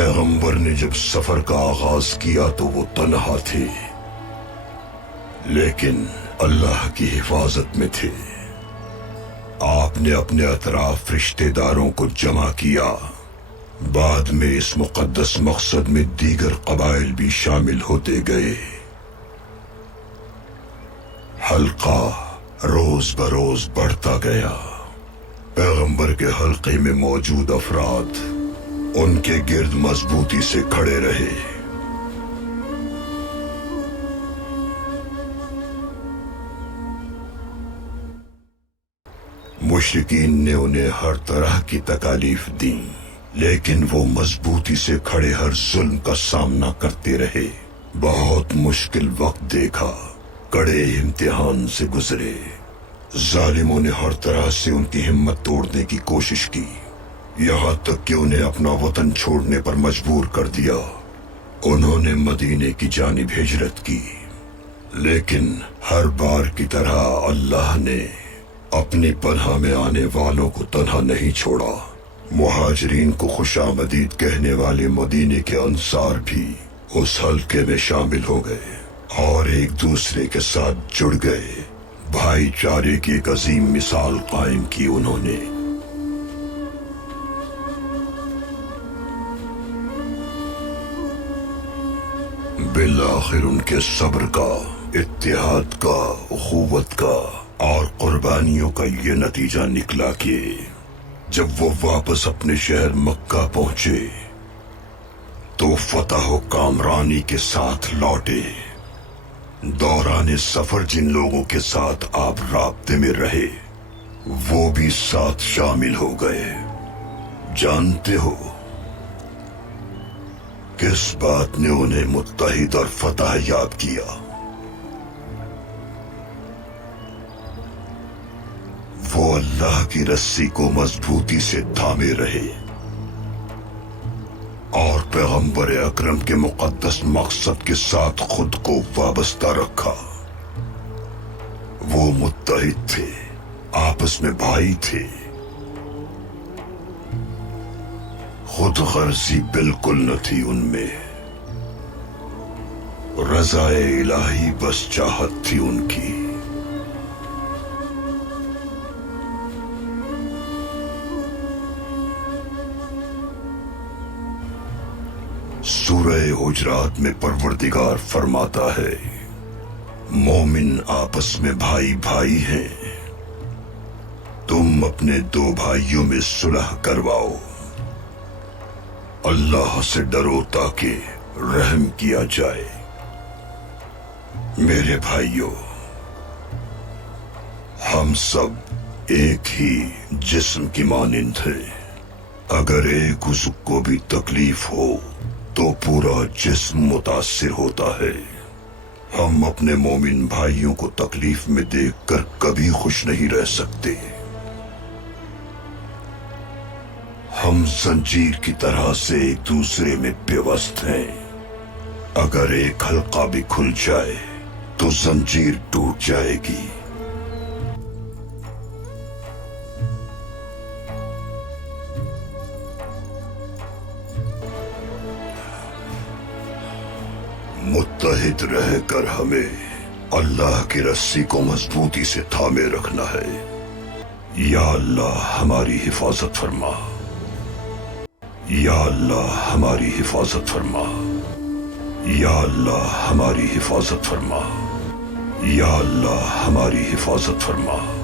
پیغمبر نے جب سفر کا آغاز کیا تو وہ تنہا تھے، لیکن اللہ کی حفاظت میں تھے۔ آپ نے اپنے اطراف رشتہ داروں کو جمع کیا۔ بعد میں اس مقدس مقصد میں دیگر قبائل بھی شامل ہوتے گئے۔ حلقہ روز بروز بڑھتا گیا۔ پیغمبر کے حلقے میں موجود افراد ان کے گرد مضبوطی سے کھڑے رہے۔ مشرکین نے انہیں ہر طرح کی تکالیف دی، لیکن وہ مضبوطی سے کھڑے ہر ظلم کا سامنا کرتے رہے۔ بہت مشکل وقت دیکھا، کڑے امتحان سے گزرے۔ ظالموں نے ہر طرح سے ان کی ہمت توڑنے کی کوشش کی، یہاں تک کہ انہیں اپنا وطن چھوڑنے پر مجبور کر دیا۔ انہوں نے مدینے کی جانب ہجرت کی، لیکن ہر بار کی طرح اللہ نے اپنی پناہ میں آنے والوں کو تنہا نہیں چھوڑا۔ مہاجرین کو خوش آمدید کہنے والے مدینے کے انصار بھی اس حلقے میں شامل ہو گئے اور ایک دوسرے کے ساتھ جڑ گئے۔ بھائی چارے کی ایک عظیم مثال قائم کی انہوں نے۔ بالآخر ان کے صبر کا، اتحاد کا، اخوت کا اور قربانیوں کا یہ نتیجہ نکلا کہ جب وہ واپس اپنے شہر مکہ پہنچے تو فتح و کامرانی کے ساتھ لوٹے۔ دوران سفر جن لوگوں کے ساتھ آپ رابطے میں رہے وہ بھی ساتھ شامل ہو گئے۔ جانتے ہو کس بات نے انہیں متحد اور فتح یاب کیا؟ وہ اللہ کی رسی کو مضبوطی سے تھامے رہے اور پیغمبر اکرم کے مقدس مقصد کے ساتھ خود کو وابستہ رکھا۔ وہ متحد تھے، آپس میں بھائی تھے۔ خود غرضی بالکل نہ تھی ان میں، رضا الہی بس چاہت تھی ان کی۔ سورہ حجرات میں پروردگار فرماتا ہے، مومن آپس میں بھائی بھائی ہیں، تم اپنے دو بھائیوں میں صلح کرواؤ، اللہ سے ڈرو تاکہ رحم کیا جائے۔ میرے بھائیوں، ہم سب ایک ہی جسم کی مانند ہیں۔ اگر ایک عضو کو بھی تکلیف ہو تو پورا جسم متاثر ہوتا ہے۔ ہم اپنے مومن بھائیوں کو تکلیف میں دیکھ کر کبھی خوش نہیں رہ سکتے۔ ہم زنجیر کی طرح سے ایک دوسرے میں پیوست ہیں۔ اگر ایک حلقہ بھی کھل جائے تو زنجیر ٹوٹ جائے گی۔ متحد رہ کر ہمیں اللہ کی رسی کو مضبوطی سے تھامے رکھنا ہے۔ یا اللہ ہماری حفاظت فرما، یا اللہ ہماری حفاظت فرما، یا اللہ ہماری حفاظت فرما، یا اللہ ہماری حفاظت فرما۔